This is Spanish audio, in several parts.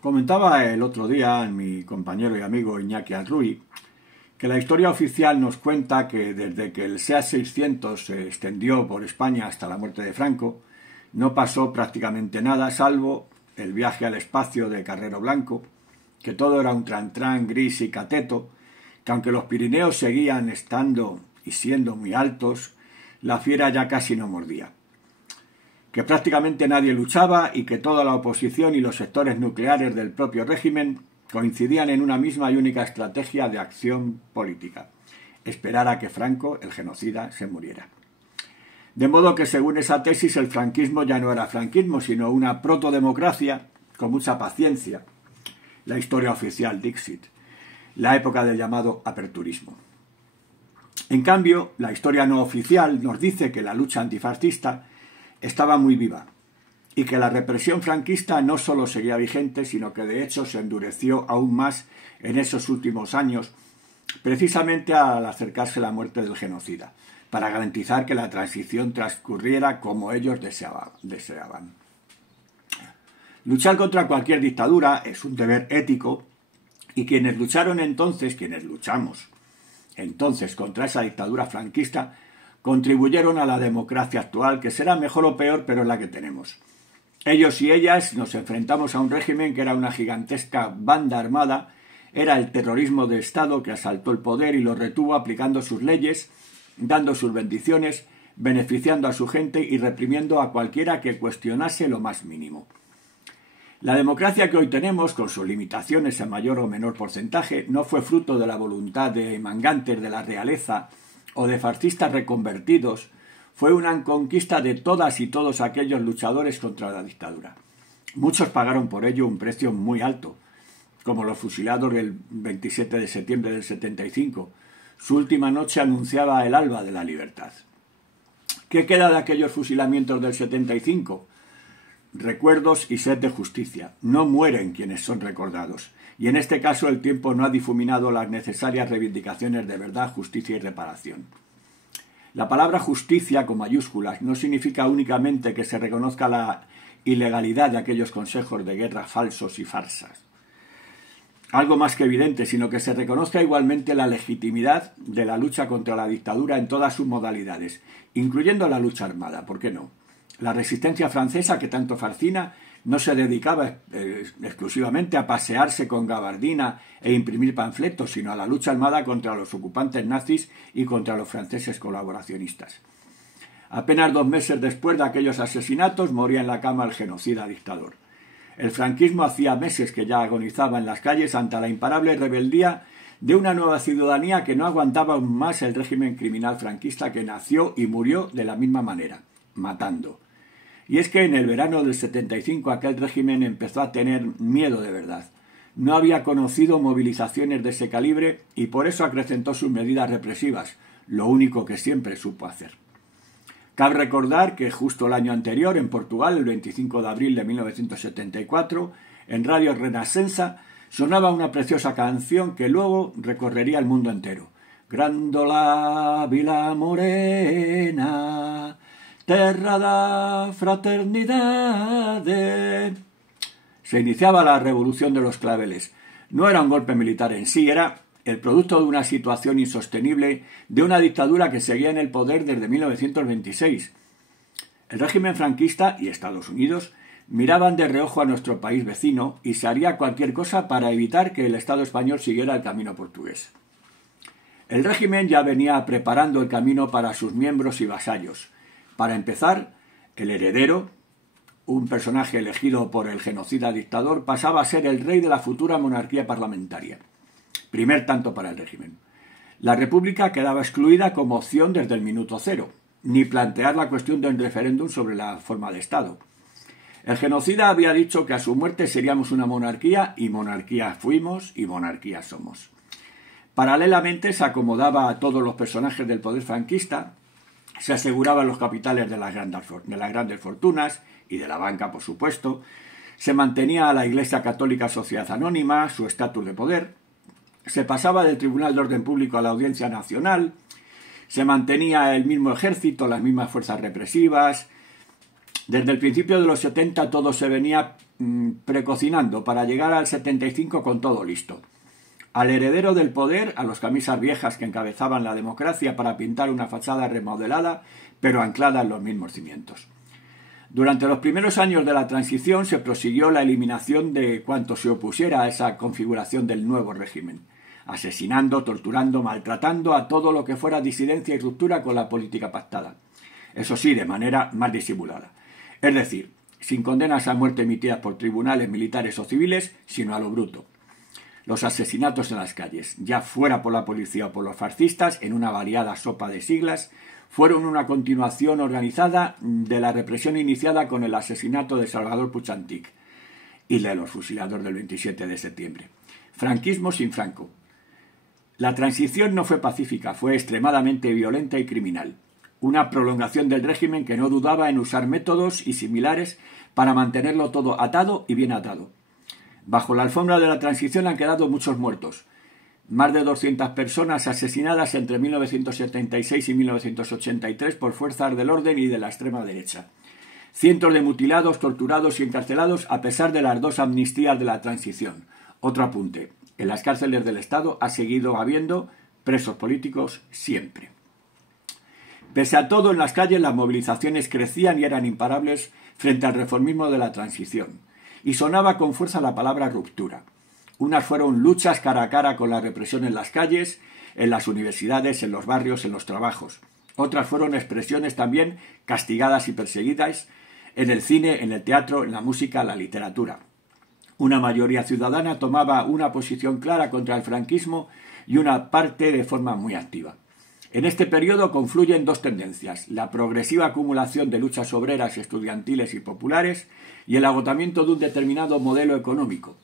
Comentaba el otro día mi compañero y amigo Iñaki Arrui que la historia oficial nos cuenta que desde que el SEA 600 se extendió por España hasta la muerte de Franco, no pasó prácticamente nada salvo el viaje al espacio de Carrero Blanco, que todo era un trantrán gris y cateto, que aunque los Pirineos seguían estando y siendo muy altos, la fiera ya casi no mordía, que prácticamente nadie luchaba y que toda la oposición y los sectores nucleares del propio régimen coincidían en una misma y única estrategia de acción política: esperar a que Franco, el genocida, se muriera. De modo que, según esa tesis, el franquismo ya no era franquismo, sino una protodemocracia con mucha paciencia. La historia oficial Dixit, la época del llamado aperturismo. En cambio, la historia no oficial nos dice que la lucha antifascista estaba muy viva y que la represión franquista no solo seguía vigente, sino que de hecho se endureció aún más en esos últimos años, precisamente al acercarse la muerte del genocida, para garantizar que la transición transcurriera como ellos deseaban. Luchar contra cualquier dictadura es un deber ético, y quienes lucharon entonces, quienes luchamos entonces contra esa dictadura franquista, contribuyeron a la democracia actual, que será mejor o peor, pero es la que tenemos. Ellos y ellas nos enfrentamos a un régimen que era una gigantesca banda armada, era el terrorismo de Estado que asaltó el poder y lo retuvo aplicando sus leyes, dando sus bendiciones, beneficiando a su gente y reprimiendo a cualquiera que cuestionase lo más mínimo. La democracia que hoy tenemos, con sus limitaciones en mayor o menor porcentaje, no fue fruto de la voluntad de mangantes de la realeza o de fascistas reconvertidos. Fue una conquista de todas y todos aquellos luchadores contra la dictadura. Muchos pagaron por ello un precio muy alto, como los fusilados del 27 de septiembre del 75. Su última noche anunciaba el alba de la libertad. ¿Qué queda de aquellos fusilamientos del 75? Recuerdos y sed de justicia. No mueren quienes son recordados. Y en este caso el tiempo no ha difuminado las necesarias reivindicaciones de verdad, justicia y reparación. La palabra justicia con mayúsculas no significa únicamente que se reconozca la ilegalidad de aquellos consejos de guerra falsos y farsas, algo más que evidente, sino que se reconozca igualmente la legitimidad de la lucha contra la dictadura en todas sus modalidades, incluyendo la lucha armada, ¿por qué no? La resistencia francesa, que tanto fascina, no se dedicaba exclusivamente a pasearse con gabardina e imprimir panfletos, sino a la lucha armada contra los ocupantes nazis y contra los franceses colaboracionistas. Apenas 2 meses después de aquellos asesinatos moría en la cama el genocida dictador. El franquismo hacía meses que ya agonizaba en las calles ante la imparable rebeldía de una nueva ciudadanía que no aguantaba aún más el régimen criminal franquista, que nació y murió de la misma manera, matando. Y es que en el verano del 75 aquel régimen empezó a tener miedo de verdad. No había conocido movilizaciones de ese calibre y por eso acrecentó sus medidas represivas, lo único que siempre supo hacer. Cabe recordar que justo el año anterior, en Portugal, el 25 de abril de 1974, en Radio Renascença, sonaba una preciosa canción que luego recorrería el mundo entero. Grândola Vila Morena, terra da fraternidade. Se iniciaba la revolución de los claveles. No era un golpe militar en sí, era el producto de una situación insostenible de una dictadura que seguía en el poder desde 1926. El régimen franquista y Estados Unidos miraban de reojo a nuestro país vecino y se haría cualquier cosa para evitar que el Estado español siguiera el camino portugués. El régimen ya venía preparando el camino para sus miembros y vasallos. Para empezar, el heredero, un personaje elegido por el genocida dictador, pasaba a ser el rey de la futura monarquía parlamentaria. Primer tanto para el régimen. La república quedaba excluida como opción desde el minuto cero, ni plantear la cuestión del referéndum sobre la forma de Estado. El genocida había dicho que a su muerte seríamos una monarquía, y monarquía fuimos y monarquía somos. Paralelamente se acomodaba a todos los personajes del poder franquista, se aseguraban los capitales de las grandes fortunas y de la banca, por supuesto, se mantenía a la Iglesia Católica Sociedad Anónima, su estatus de poder, se pasaba del Tribunal de Orden Público a la Audiencia Nacional, se mantenía el mismo ejército, las mismas fuerzas represivas, Desde el principio de los 70 todo se venía precocinando para llegar al 75 con todo listo. Al heredero del poder, a los camisas viejas que encabezaban la democracia para pintar una fachada remodelada, pero anclada en los mismos cimientos. Durante los primeros años de la transición se prosiguió la eliminación de cuanto se opusiera a esa configuración del nuevo régimen, asesinando, torturando, maltratando a todo lo que fuera disidencia y ruptura con la política pactada. Eso sí, de manera más disimulada. Es decir, sin condenas a muerte emitidas por tribunales militares o civiles, sino a lo bruto. Los asesinatos en las calles, ya fuera por la policía o por los fascistas, en una variada sopa de siglas, fueron una continuación organizada de la represión iniciada con el asesinato de Salvador Puig Antich y de los fusilados del 27 de septiembre. Franquismo sin Franco. La transición no fue pacífica, fue extremadamente violenta y criminal. Una prolongación del régimen que no dudaba en usar métodos y similares para mantenerlo todo atado y bien atado. Bajo la alfombra de la transición han quedado muchos muertos. Más de 200 personas asesinadas entre 1976 y 1983 por fuerzas del orden y de la extrema derecha. Cientos de mutilados, torturados y encarcelados a pesar de las 2 amnistías de la transición. Otro apunte. En las cárceles del Estado ha seguido habiendo presos políticos siempre. Pese a todo, en las calles las movilizaciones crecían y eran imparables frente al reformismo de la transición. Y sonaba con fuerza la palabra ruptura. Unas fueron luchas cara a cara con la represión en las calles, en las universidades, en los barrios, en los trabajos. Otras fueron expresiones también castigadas y perseguidas en el cine, en el teatro, en la música, la literatura. Una mayoría ciudadana tomaba una posición clara contra el franquismo y una parte de forma muy activa. En este periodo confluyen 2 tendencias, la progresiva acumulación de luchas obreras, estudiantiles y populares y el agotamiento de un determinado modelo económico.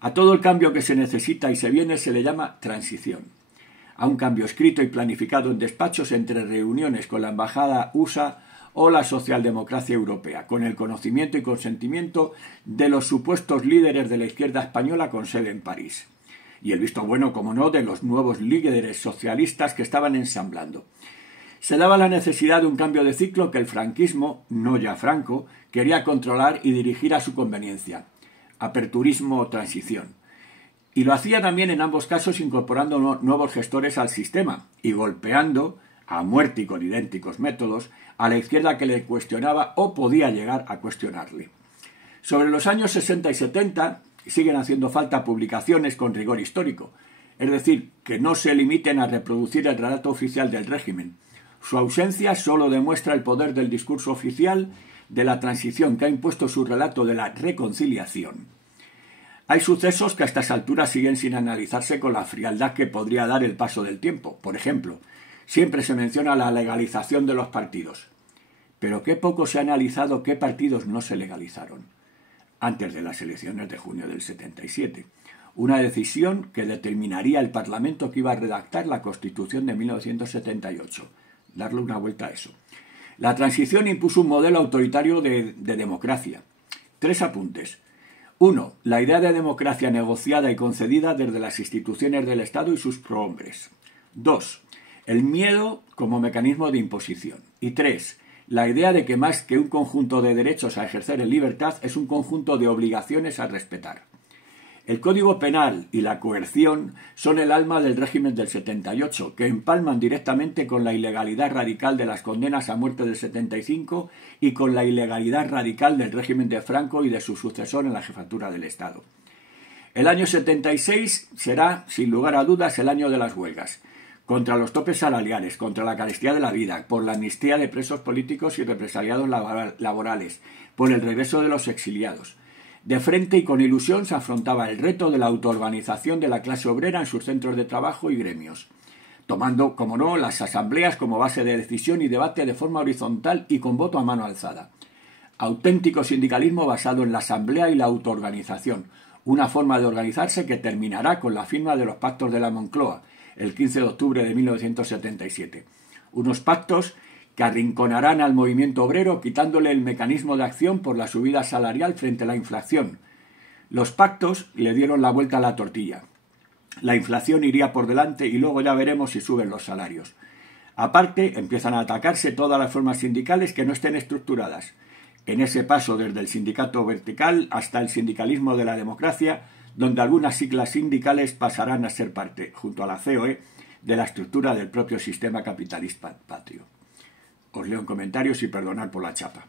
A todo el cambio que se necesita y se viene se le llama transición. A un cambio escrito y planificado en despachos entre reuniones con la embajada USA o la socialdemocracia europea, con el conocimiento y consentimiento de los supuestos líderes de la izquierda española con sede en París. Y el visto bueno, como no, de los nuevos líderes socialistas que estaban ensamblando. Se daba la necesidad de un cambio de ciclo que el franquismo, no ya Franco, quería controlar y dirigir a su conveniencia. Aperturismo o transición. Y lo hacía también en ambos casos incorporando nuevos gestores al sistema y golpeando, a muerte y con idénticos métodos, a la izquierda que le cuestionaba o podía llegar a cuestionarle. Sobre los años 60 y 70 siguen haciendo falta publicaciones con rigor histórico, es decir, que no se limiten a reproducir el relato oficial del régimen. Su ausencia solo demuestra el poder del discurso oficial de la transición que ha impuesto su relato de la reconciliación. Hay sucesos que a estas alturas siguen sin analizarse con la frialdad que podría dar el paso del tiempo. Por ejemplo, siempre se menciona la legalización de los partidos. Pero qué poco se ha analizado qué partidos no se legalizaron antes de las elecciones de junio del 77. Una decisión que determinaría el Parlamento que iba a redactar la Constitución de 1978. Darle una vuelta a eso. La transición impuso un modelo autoritario de democracia. 3 apuntes. 1. La idea de democracia negociada y concedida desde las instituciones del Estado y sus prohombres. 2. El miedo como mecanismo de imposición. Y 3. La idea de que más que un conjunto de derechos a ejercer en libertad es un conjunto de obligaciones a respetar. El Código Penal y la coerción son el alma del régimen del 78, que empalman directamente con la ilegalidad radical de las condenas a muerte del 75 y con la ilegalidad radical del régimen de Franco y de su sucesor en la jefatura del Estado. El año 76 será, sin lugar a dudas, el año de las huelgas. Contra los topes salariales, contra la carestía de la vida, por la amnistía de presos políticos y represaliados laborales, por el regreso de los exiliados. De frente y con ilusión se afrontaba el reto de la autoorganización de la clase obrera en sus centros de trabajo y gremios, tomando, como no, las asambleas como base de decisión y debate de forma horizontal y con voto a mano alzada. Auténtico sindicalismo basado en la asamblea y la autoorganización, una forma de organizarse que terminará con la firma de los pactos de la Moncloa, el 15 de octubre de 1977. Unos pactos que arrinconarán al movimiento obrero quitándole el mecanismo de acción por la subida salarial frente a la inflación. Los pactos le dieron la vuelta a la tortilla. La inflación iría por delante y luego ya veremos si suben los salarios. Aparte, empiezan a atacarse todas las formas sindicales que no estén estructuradas. en ese paso desde el sindicato vertical hasta el sindicalismo de la democracia, donde algunas siglas sindicales pasarán a ser parte, junto a la COE, de la estructura del propio sistema capitalista patrio. Os leo en comentarios y perdonad por la chapa.